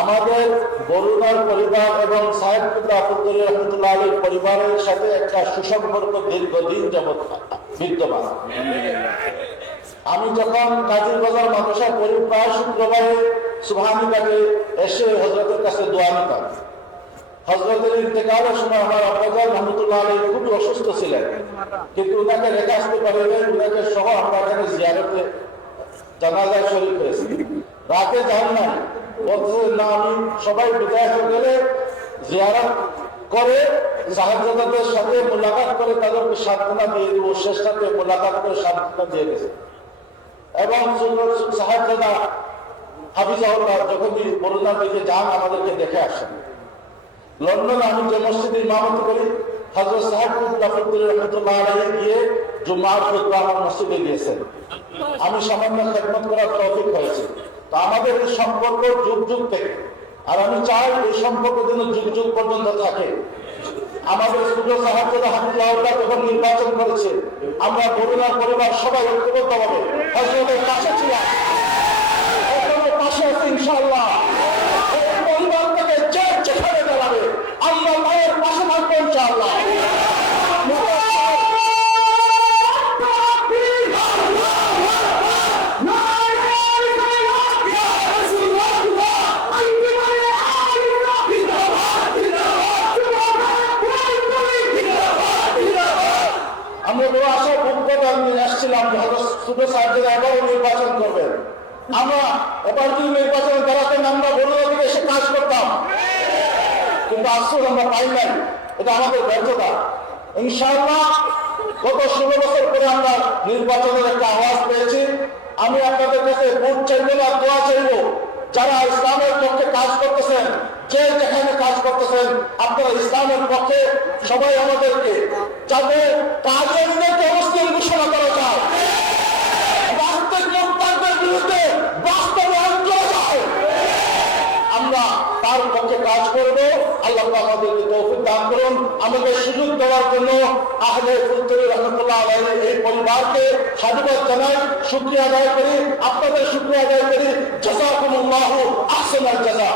আমাদের বরুণার পরিবার এবং সাহেবুল্লাহ আফুদ্দুল রহমতুল্লাহ আলীর পরিবারের সাথে একটা সুসম্পর্ক দীর্ঘদিন যাবৎ বিদ্যমান। আমি যখন কাজীর বাজার মাদ্রাসা পড়ি, প্রায় শুক্রবারে সুবহানিকাকে এসে হজরতের কাছে দোয়া নিতাম। হজরতের ইন্তেকালের সময় আমার আব্বাজান রহমতুল্লাহ আলী খুবই অসুস্থ ছিলেন, কিন্তু ওনাকে রেখে আসতে পারেনি। ওনাকে সহ আমরা এখানে জিয়ারতে জানাজায় শরীক হয়েছি। রাতে যান না, বলতেছেন না আমি সবাই বিদায় হয়ে গেলে জিয়ারত করে সাহেবজাদাদের সাথে মোলাকাত করে তাদেরকে সান্ত্বনা দিয়ে দেবো। শেষ রাতে মোলাকাত করে সান্ত্বনা দিয়ে গেছে। এবং সাহেবজাদা হাফিজাহুল্লাহ যখন বরুণার দিকে যান আমাদেরকে দেখে আসেন। লন্ডনে আমি যে মসজিদে ইমামতি করি, হযরত সাহেবুল্লাহ আফুদ্দুল রহমতুল্লাহ আলাইহি গিয়ে জুমার খুতবা আমার মসজিদে দিয়েছেন। আমি সামান্য খেদমত করার তৌফিক হয়েছে। তো আমাদের এই সম্পর্ক যুগ যুগ থেকে, আর আমি চাই এই সম্পর্ক যেন যুগ যুগ পর্যন্ত থাকে। আমাদের সুযোগ সাহেবজাদা হাফিজাহুল্লাহ যখন নির্বাচন করেছে, আমরা বরুণার পরিবার সবাই ঐক্যবদ্ধভাবে হযরতের পাশে ছিলাম, পাশে আছে ইনশাআল্লাহ। পরিবার থেকে যে যেখানে দাঁড়াবে আমরা মায়ের পাশে থাকবো ইনশাআল্লাহ। আমরা বড় আশা ভোগ্যতা নিয়ে আসছিলাম যে হয়তো সুযোগ সাহেবজাদা এবারও নির্বাচন করবেন। আমরা এবার যদি নির্বাচনে দাঁড়াতেন আমরা বড়ুয়া থেকে এসে কাজ করতাম, কিন্তু আফসোস আমরা পাই নাই। এটা আমাদের ব্যর্থতা। ইনশাআল্লাহ গত 16 বছর পরে আমরা নির্বাচনের একটা আওয়াজ পেয়েছি। আমি আপনাদের কাছে ভোট চাইবো না, দোয়া চাইবো। যারা ইসলামের পক্ষে কাজ করতেছেন, যে যেখানে কাজ করতেছেন, আপনারা ইসলামের পক্ষে সবাই আমাদেরকে যাতে কাজীদেরকে অবস্থান ঘোষণা করা যায়, বাস্তব মুক্তাদের বিরুদ্ধে বাস্তবায়ন করা যায়, আমরা তার পক্ষে কাজ করব। আল্লাহ আমাদেরকে তৌফিক দান করুন। আমাদের সুযোগ দেওয়ার জন্য আহলে ফুলতুরি রহমতুল্লাহ আলাইহি এই পরিবারকে সাধুবাদ জানাই, শুকরিয়া আদায় করি, আপনাদের শুকরিয়া আদায় করি। জাযাকুমুল্লাহু আহসানাল জাযা।